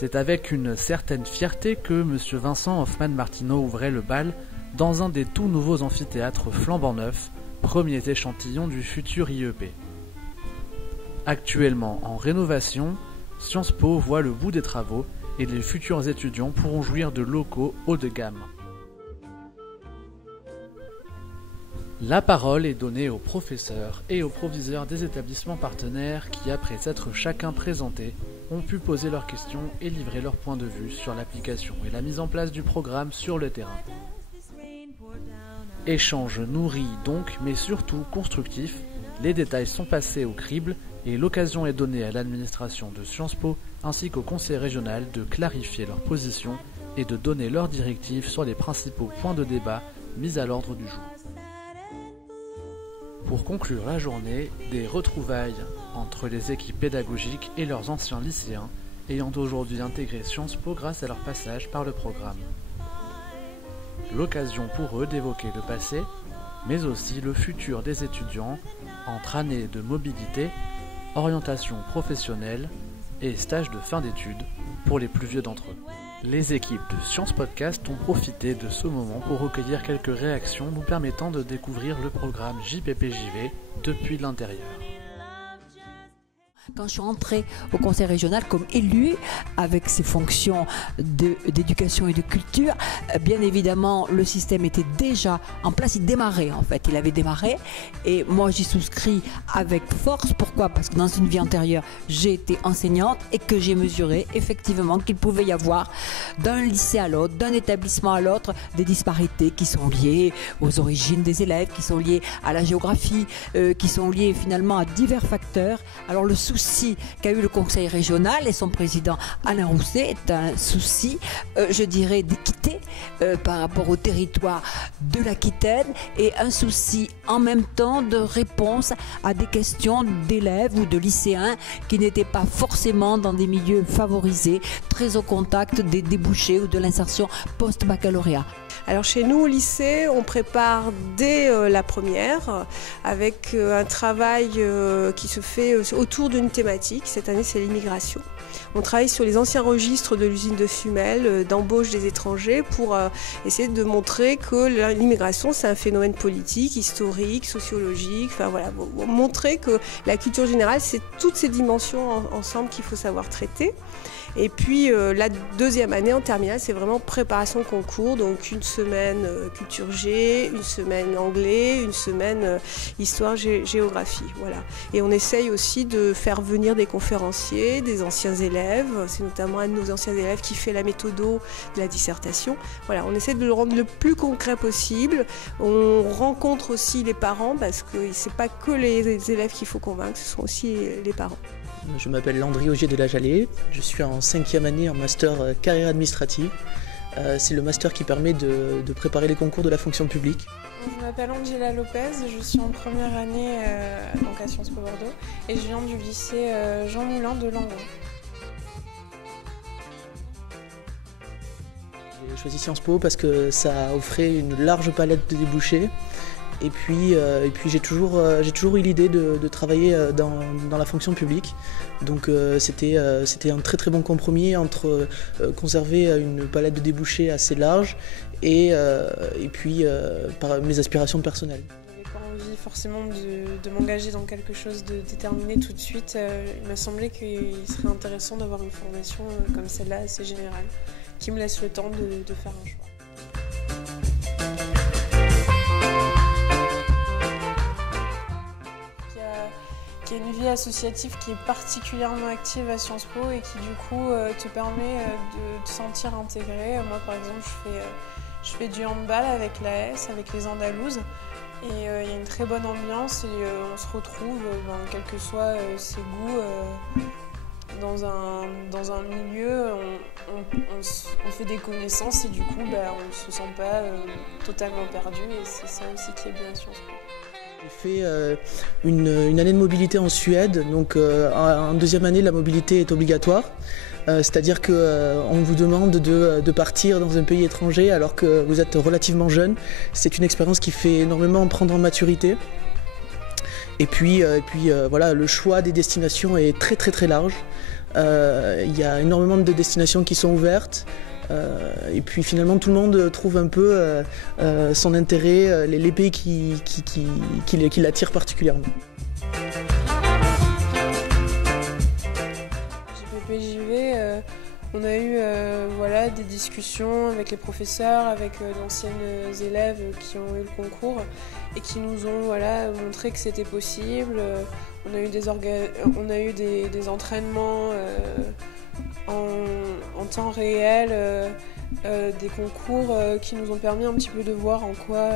C'est avec une certaine fierté que M. Vincent Hoffman-Martineau ouvrait le bal dans un des tout nouveaux amphithéâtres flambant neufs, premiers échantillons du futur IEP. Actuellement en rénovation, Sciences Po voit le bout des travaux et les futurs étudiants pourront jouir de locaux haut de gamme. La parole est donnée aux professeurs et aux proviseurs des établissements partenaires qui, après s'être chacun présentés, ont pu poser leurs questions et livrer leur point de vue sur l'application et la mise en place du programme sur le terrain. Échange nourri donc, mais surtout constructif, les détails sont passés au crible et l'occasion est donnée à l'administration de Sciences Po ainsi qu'au conseil régional de clarifier leurs positions et de donner leurs directives sur les principaux points de débat mis à l'ordre du jour. Pour conclure la journée, des retrouvailles entre les équipes pédagogiques et leurs anciens lycéens ayant aujourd'hui intégré Sciences Po grâce à leur passage par le programme. L'occasion pour eux d'évoquer le passé, mais aussi le futur des étudiants entre années de mobilité, orientation professionnelle et stage de fin d'études pour les plus vieux d'entre eux. Les équipes de Sciences Podcast ont profité de ce moment pour recueillir quelques réactions nous permettant de découvrir le programme JPPJV depuis l'intérieur. Quand je suis entrée au conseil régional comme élue, avec ses fonctions d'éducation et de culture, bien évidemment, le système était déjà en place, il démarrait en fait, il avait démarré. Et moi, j'y souscris avec force. Pourquoi ? Parce que dans une vie antérieure, j'ai été enseignante et que j'ai mesuré effectivement qu'il pouvait y avoir d'un lycée à l'autre, d'un établissement à l'autre, des disparités qui sont liées aux origines des élèves, qui sont liées à la géographie, qui sont liées finalement à divers facteurs. Alors le souci qu'a eu le conseil régional et son président Alain Rousset est un souci, je dirais, d'équité par rapport au territoire de l'Aquitaine et un souci en même temps de réponse à des questions d'élèves ou de lycéens qui n'étaient pas forcément dans des milieux favorisés, très au contact des débouchés ou de l'insertion post-baccalauréat. Alors chez nous au lycée, on prépare dès la première avec un travail qui se fait autour d'une thématique. Cette année, c'est l'immigration. On travaille sur les anciens registres de l'usine de Fumel, d'embauche des étrangers pour essayer de montrer que l'immigration, c'est un phénomène politique, historique, sociologique. Enfin voilà, montrer que la culture générale, c'est toutes ces dimensions ensemble qu'il faut savoir traiter. Et puis la deuxième année en terminale, c'est vraiment préparation concours, donc une semaine culture G, une semaine anglais, une semaine histoire, géographie. Voilà. Et on essaye aussi de faire venir des conférenciers, des anciens élèves. C'est notamment un de nos anciens élèves qui fait la méthodo de la dissertation. Voilà, on essaie de le rendre le plus concret possible. On rencontre aussi les parents parce que c'est pas que les élèves qu'il faut convaincre, ce sont aussi les parents. Je m'appelle Landry Augier de la Jalée, je suis en 5e année en master carrière administrative. C'est le master qui permet de préparer les concours de la fonction publique. Je m'appelle Angela Lopez, je suis en première année donc à Sciences Po Bordeaux et je viens du lycée Jean Moulin de Langon. J'ai choisi Sciences Po parce que ça offrait une large palette de débouchés. Et puis j'ai toujours eu l'idée de travailler dans la fonction publique. Donc c'était un très très bon compromis entre conserver une palette de débouchés assez large et puis par mes aspirations personnelles. J'avais pas envie forcément de m'engager dans quelque chose de déterminé tout de suite. Il m'a semblé qu'il serait intéressant d'avoir une formation comme celle-là assez générale, qui me laisse le temps de faire un choix. Il y a une vie associative qui est particulièrement active à Sciences Po et qui du coup te permet de te sentir intégré. Moi par exemple je fais du handball avec l'AS, avec les Andalouses et il y a une très bonne ambiance et on se retrouve, quels que soient ses goûts, dans un milieu, on fait des connaissances et du coup on ne se sent pas totalement perdu et c'est ça aussi qui est bien à Sciences Po. J'ai fait une année de mobilité en Suède, donc en deuxième année la mobilité est obligatoire, c'est-à-dire qu'on vous demande de partir dans un pays étranger alors que vous êtes relativement jeune. C'est une expérience qui fait énormément prendre en maturité. Et puis voilà, le choix des destinations est très très très large. Il y a énormément de destinations qui sont ouvertes. Et puis finalement tout le monde trouve un peu son intérêt, les pays qui l'attirent particulièrement. JPPJV, on a eu des discussions avec les professeurs, avec d'anciennes élèves qui ont eu le concours et qui nous ont montré que c'était possible. On a eu des entraînements en temps réel, des concours qui nous ont permis un petit peu de voir en quoi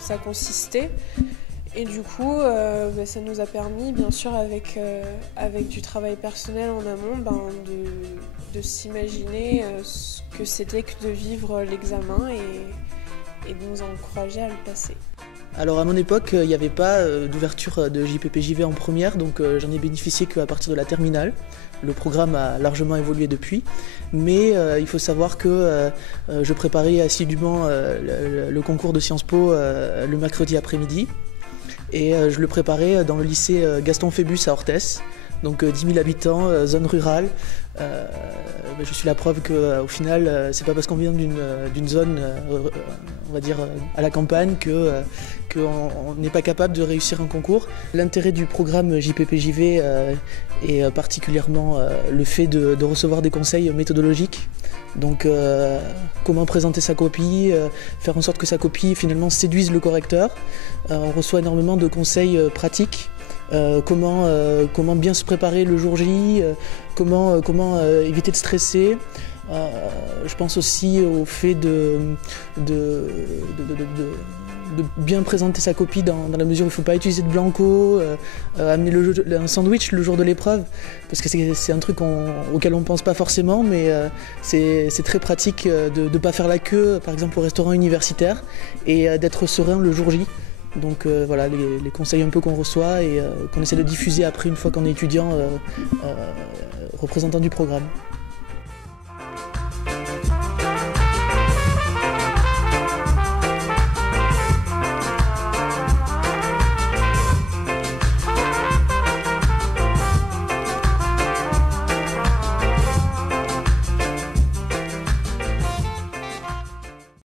ça consistait. Et du coup, ça nous a permis, bien sûr, avec du travail personnel en amont, de s'imaginer ce que c'était que de vivre l'examen et de nous encourager à le passer. Alors à mon époque, il n'y avait pas d'ouverture de JPPJV en première, donc j'en ai bénéficié qu'à partir de la terminale. Le programme a largement évolué depuis, mais il faut savoir que je préparais assidûment le concours de Sciences Po le mercredi après-midi. Et je le préparais dans le lycée Gaston Phébus à Orthès, donc 10 000 habitants, zone rurale. Je suis la preuve qu'au final, c'est pas parce qu'on vient d'une zone, on va dire, à la campagne qu'on n'est pas capable de réussir un concours. L'intérêt du programme JPPJV est particulièrement le fait de recevoir des conseils méthodologiques. Donc comment présenter sa copie, faire en sorte que sa copie finalement séduise le correcteur. On reçoit énormément de conseils pratiques. Comment bien se préparer le jour J, comment éviter de stresser. Je pense aussi au fait de bien présenter sa copie dans la mesure où il ne faut pas utiliser de blanco, amener un sandwich le jour de l'épreuve, parce que c'est un truc auquel on ne pense pas forcément, mais c'est très pratique de ne pas faire la queue, par exemple au restaurant universitaire, et d'être serein le jour J. Donc voilà les conseils un peu qu'on reçoit et qu'on essaie de diffuser après une fois qu'on est étudiant représentant du programme.